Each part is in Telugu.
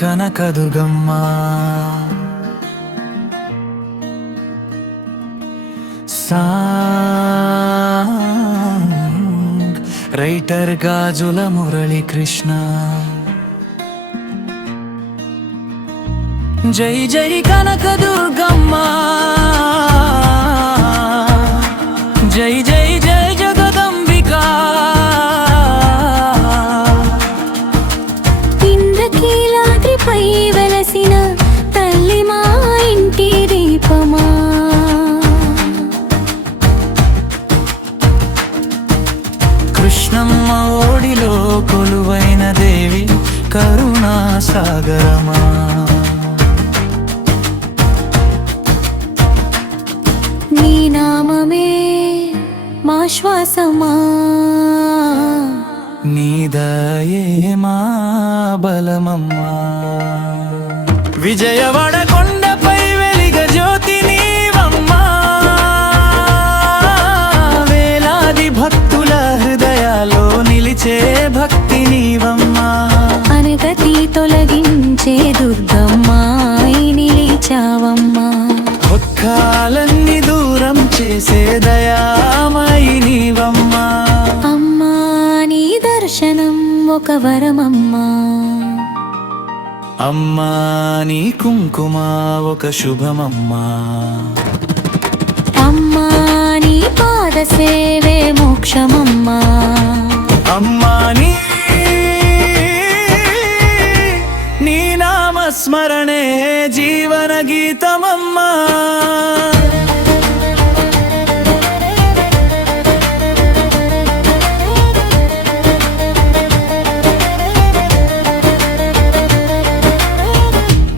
కనకదుర్గమ్మ సాంగ్ రైటర్ గాజుల మురళీకృష్ణ. జై జై కనకదుర్గమ్మ, జై జై జై జగదంబికా. ఇంద్రకీలాద్రిపై వెలసిన తల్లి మా ఇంటి దీపమా, కృష్ణమ్మ ఓడిలో కొలువైన దేవి కరుణా సాగరమా. నీ నామమే మా శ్వాసమా, నీ దయే మా బలమమ్మా. విజయవాడ కొండపై వెలిగ జ్యోతి నీవమ్మా, వేలాది భక్తుల హృదయాల్లో నిలిచే భక్తి నీవమ్మా. అనగతి తొలగించే దుర్గమ్మా నిలిచావమ్మా, దుఃఖాలన్నీ దూరం చేసే దయామయి నీవమ్మా. అమ్మా నీ దర్శనం ఒక వరమమ్మా, అమ్మా నీ కుంకుమ ఒక శుభమమ్మా. అమ్మా నీ పాద సేవే మోక్షమమ్మా, అమ్మా నీ నామస్మరణే జీవన గీతమమ్మా.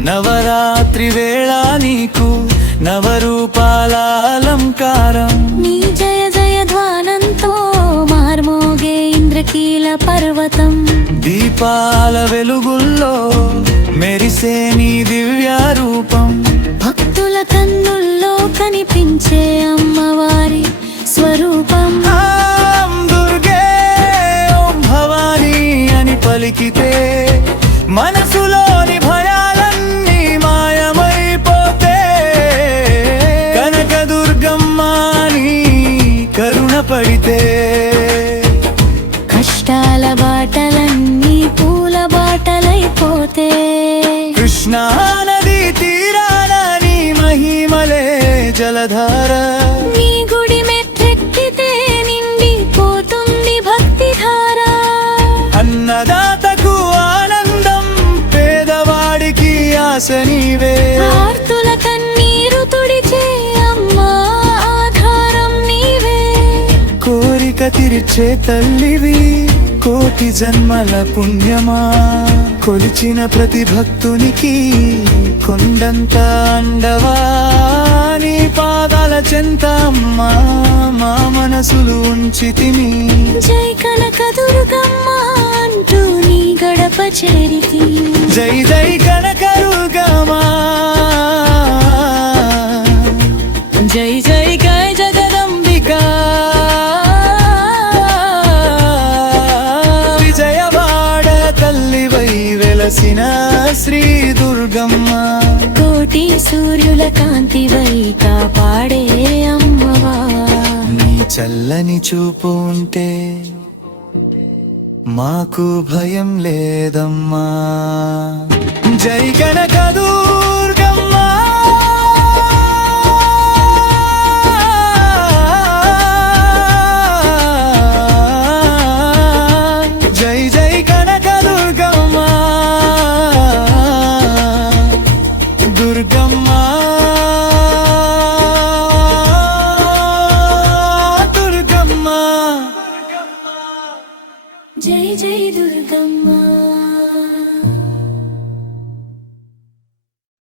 నవరాత్రి వేళ నీకు నవరూపాల అలంకారం, నీ జయ జయ ధ్వానంతో మార్మోగే ఇంద్రకీల పర్వతం. దీపాల వెలుగుల్లో మెరిసే నీ దివ్య రూపం, భక్తుల కన్నుల్లో కనిపించే అమ్మవారి స్వరూపం. ఓం దుర్గే ఓం భవానీ అని పలికితే మనసులోని భయాలన్నీ మాయమైపోతే, కనకదుర్గమ్మ నీ కరుణ పడితే కష్టాల బాటలన్నీ పూల బాటలైపోతే, కృష్ణా నదీ తీరాన నీ మహిమలే జలధార. నీ గుడి మెట్లెక్కితే నిండిపోతుంది భక్తి ధార. అన్నదాతకు ఆనందం, పేదవాడికి ఆశ నీవే. ఆర్తుల కన్నీరు తుడిచే అమ్మా ఆధారం నీవే, కోరిక తీర్చే తల్లివి కోటి జన్మల పుణ్యమా. కొలిచిన ప్రతి భక్తునికి కొండంత అండవా, నీ పాదాల చెంత అమ్మా మా మనసులు ఉంచితిమి. జై కనకదుర్గమ్మ అంటూ నీ గడప చేరితి. జై జై కనకదుర్గమ్మా, జై జై జై జగదంబికా. విజయవాడ తల్లివై వెలసిన శ్రీ దుర్గమ్మ, కోటి సూర్యుల కాంతివై కాపాడే అమ్మవా. నీ చల్లని చూపు ఉంటే మాకు భయం లేదమ్మా. జై కనక